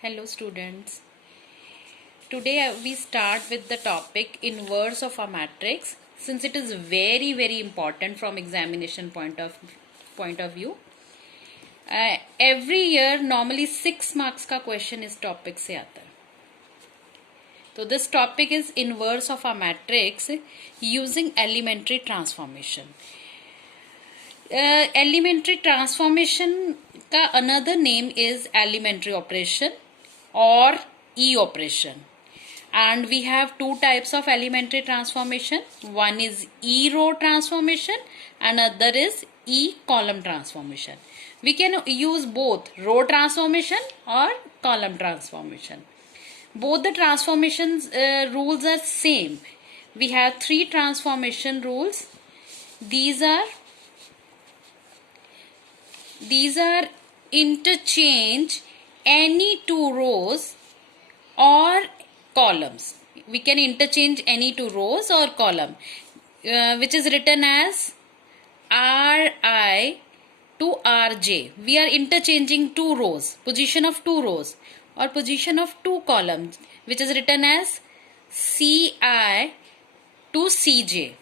Hello students. Today we start with the topic inverse of a matrix, since it is very important from examination point of view. Every year normally 6 marks का question इस topic से आता है. So this topic is inverse of a matrix using elementary transformation. Elementary transformation का another name is elementary operation or E operation, and we have two types of elementary transformation. One is E row transformation and other is E column transformation. We can use both row transformation or column transformation. Both the transformations rules are same. We have three transformation rules. These are interchange any two rows or columns. We can interchange any two rows or column, which is written as Ri to Rj. We are interchanging two rows, position of two rows or position of two columns, which is written as Ci to Cj.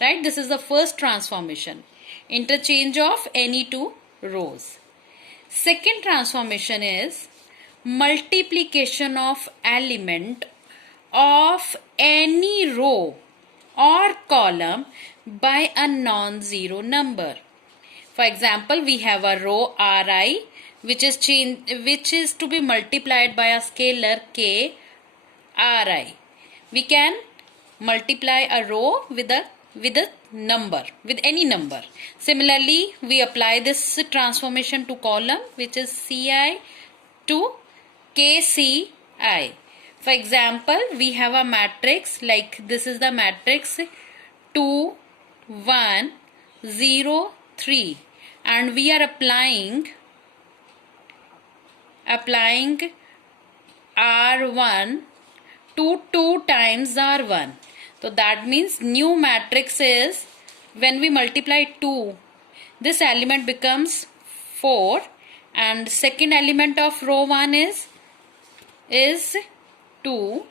Right? This is the first transformation. Interchange of any two rows. Second transformation is multiplication of element of any row or column by a non-zero number. For example, we have a row Ri which is to be multiplied by a scalar k Ri. We can multiply a row with a number, with any number. Similarly, we apply this transformation to column, which is Ci to Kci. For example, we have a matrix like this is the matrix 2 1 0 3, and we are applying R1 to 2 times R1. So that means new matrix is, when we multiply 2, this element becomes 4, and second element of row 1 is 2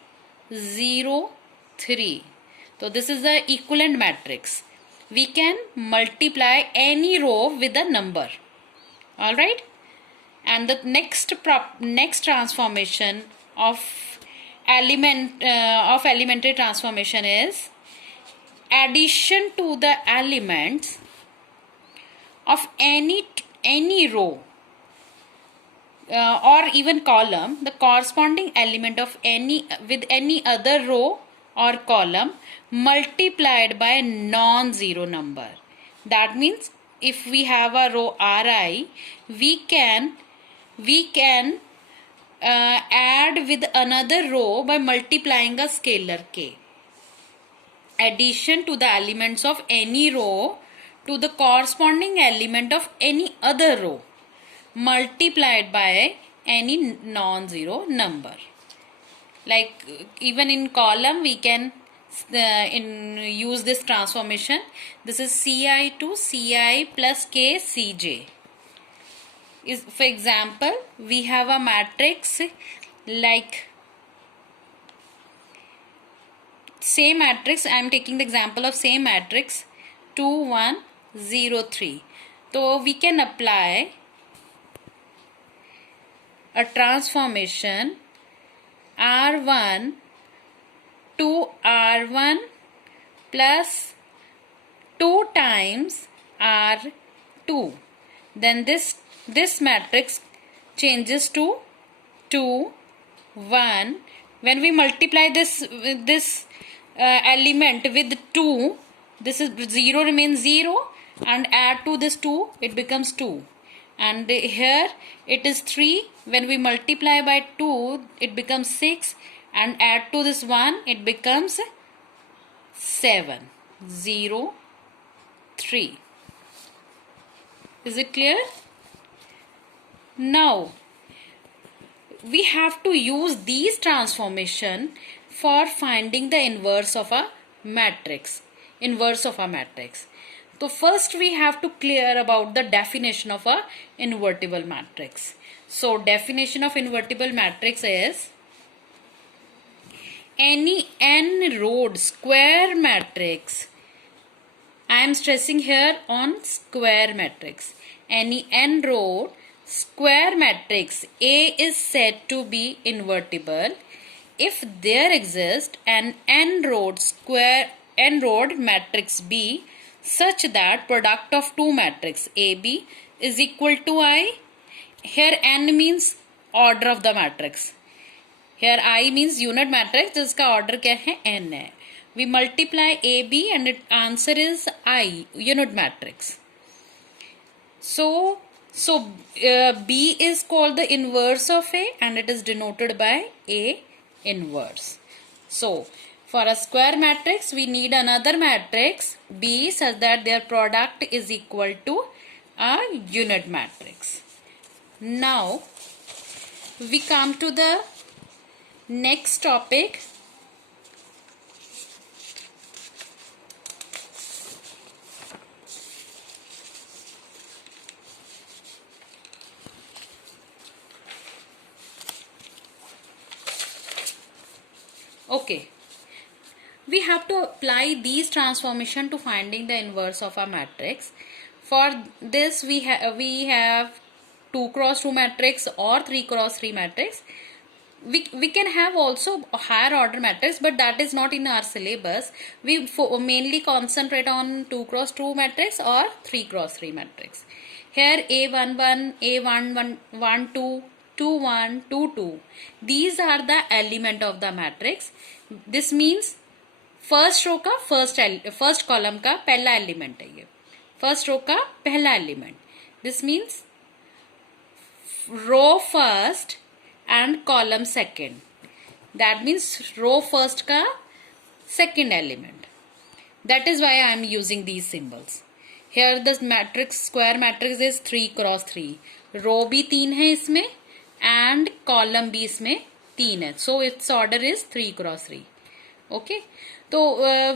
0 3. So this is the equivalent matrix. We can multiply any row with a number. Alright? And the next transformation of elementary transformation is addition to the elements of any row or even column, the corresponding element of any other row or column multiplied by a non-zero number. That means if we have a row Ri, we can add with another row by multiplying a scalar k. Addition to the elements of any row to the corresponding element of any other row multiplied by any non-zero number. Like even in column we can use this transformation. This is Ci to Ci plus k Cj. For example, we have a matrix like same matrix. I am taking the example of same matrix 2 1 0 3. So we can apply a transformation R1 to R1 plus 2 times R2. Then this matrix changes to 2 1. When we multiply this element with 2, this is 0 remains 0, and add to this 2, it becomes 2, and here it is 3. When we multiply by 2, it becomes 6, and add to this 1, it becomes 7 0 3. Is it clear? Now we have to use these transformation for finding the inverse of a matrix. So first we have to clear about the definition of a invertible matrix. So definition of invertible matrix is any n-rowed square matrix. I am stressing here on square matrix. Any n-rowed square matrix A is said to be invertible if there exists an n-rowed matrix B such that product of two matrix AB is equal to I. Here n means order of the matrix. Here I means unit matrix जिसका order क्या है n है. We multiply AB and its answer is I, unit matrix. So B is called the inverse of A and it is denoted by A inverse. So for a square matrix we need another matrix B such that their product is equal to a unit matrix. Now we come to the next topic. Okay, we have to apply these transformation to finding the inverse of a matrix. For this we have 2 cross 2 matrix or 3 cross 3 matrix. We can have also a higher order matrix, but that is not in our syllabus. We mainly concentrate on 2 cross 2 matrix or 3 cross 3 matrix. Here A11, A11, 2 1 2 2, these are the element of the matrix. This means first row का first column का पहला element है ये, first row का पहला element. This means row first and column second. That means row first का second element. That is why I am using these symbols. Here the matrix square matrix is 3 cross 3. Row भी 3 है इसमें and column भी इसमें 3 है. So it's order is 3 cross 3. Okay, तो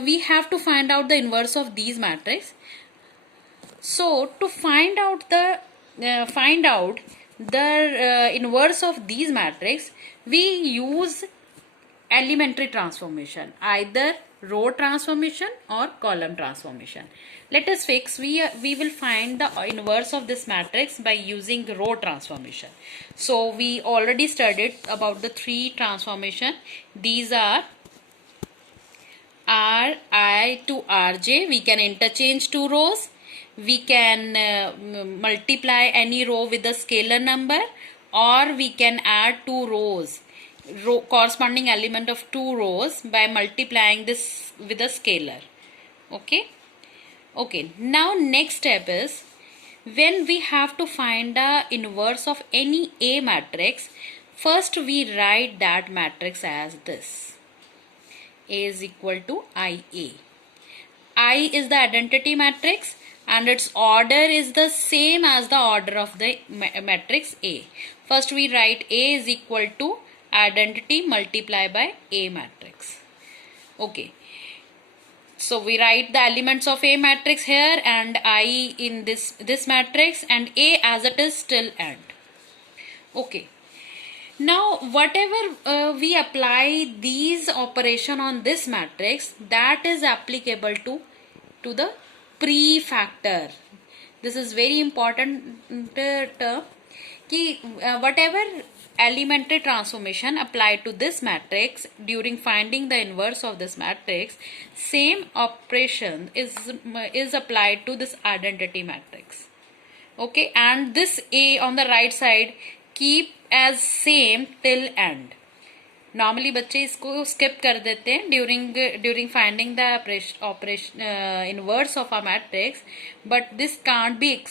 we have to find out the inverse of these matrix. So to find out the inverse of these matrix, we use elementary transformation, either row transformation or column transformation. Let us fix. We will find the inverse of this matrix by using row transformation. So we already studied about the 3 transformation. These are Ri to Rj. We can interchange 2 rows. We can multiply any row with a scalar number, or we can add 2 rows, corresponding element of 2 rows by multiplying this with a scalar. Okay, now next step is, when we have to find the inverse of any A matrix, first we write that matrix as this. A is equal to IA. I is the identity matrix and its order is the same as the order of the matrix A. First we write A is equal to identity multiplied by A matrix. Okay, so we write the elements of A matrix here and I in this matrix and A as it is till end. Okay, now whatever we apply these operation on this matrix, that is applicable to the prefactor. This is very important term कि whatever elementary transformation applied to this matrix during finding the inverse of this matrix, same operation is applied to this identity matrix. Okay, and this A on the right side keep as same till end. Normally बच्चे इसको skip कर देते हैं during finding the operation inverse of a matrix, but this can't be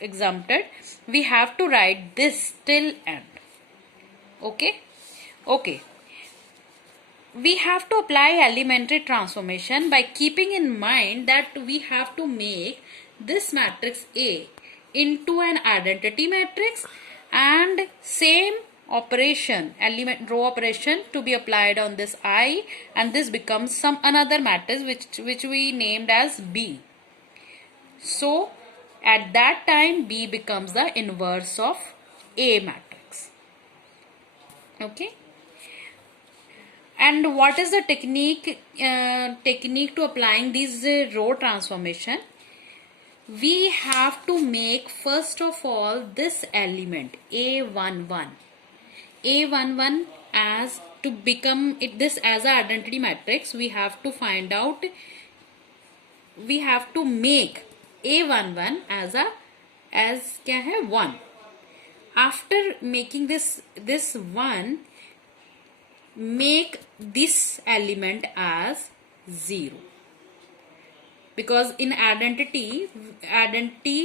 exempted. We have to write this till end. Okay, we have to apply elementary transformation by keeping in mind that we have to make this matrix A into an identity matrix, and same operation, element row operation, to be applied on this I, and this becomes some another matrix which we named as B. So at that time B becomes the inverse of A matrix. Okay. And what is the technique to applying this row transformation? We have to make first of all this element A11 as to become it this as a identity matrix. We have to find out, we have to make A11 as क्या है 1. After making this 1, make this element as 0, because in identity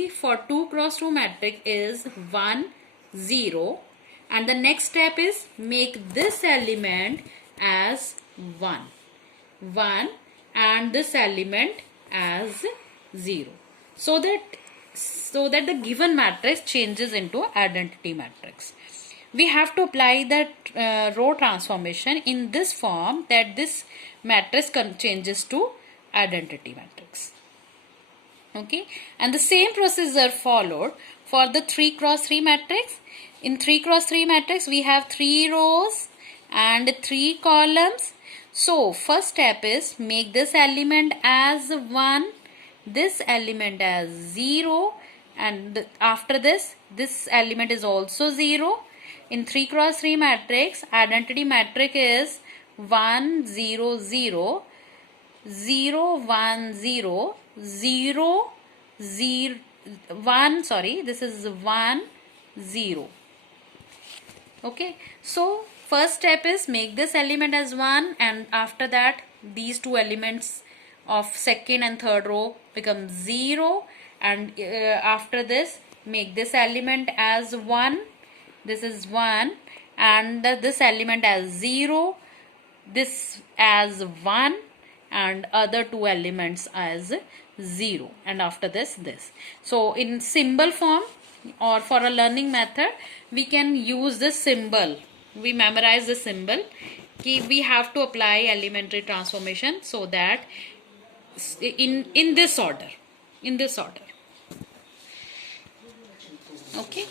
for 2 cross 2 matrix is 1 0, and the next step is make this element as 1 and this element as 0, so that the given matrix changes into identity matrix. We have to apply that row transformation in this form, that this matrix changes to identity matrix. Okay, and the same procedure followed for the 3 cross 3 matrix. In 3 cross 3 matrix we have 3 rows and 3 columns. So first step is make this element as 1, this element as 0, and after this element is also 0. In 3 cross 3 matrix, identity matrix is 1 0 0 0 1 0 0 0 1, sorry, this is 1 0. Okay, so first step is make this element as 1, and after that these two elements of second and third row become 0, and after this make this element as 1, this is 1, and this element as 0, this as 1, and other two elements as 0, and after this. So in symbol form or for a learning method we can use this symbol. We memorize the symbol. We have to apply elementary transformation so that in this order. Okay.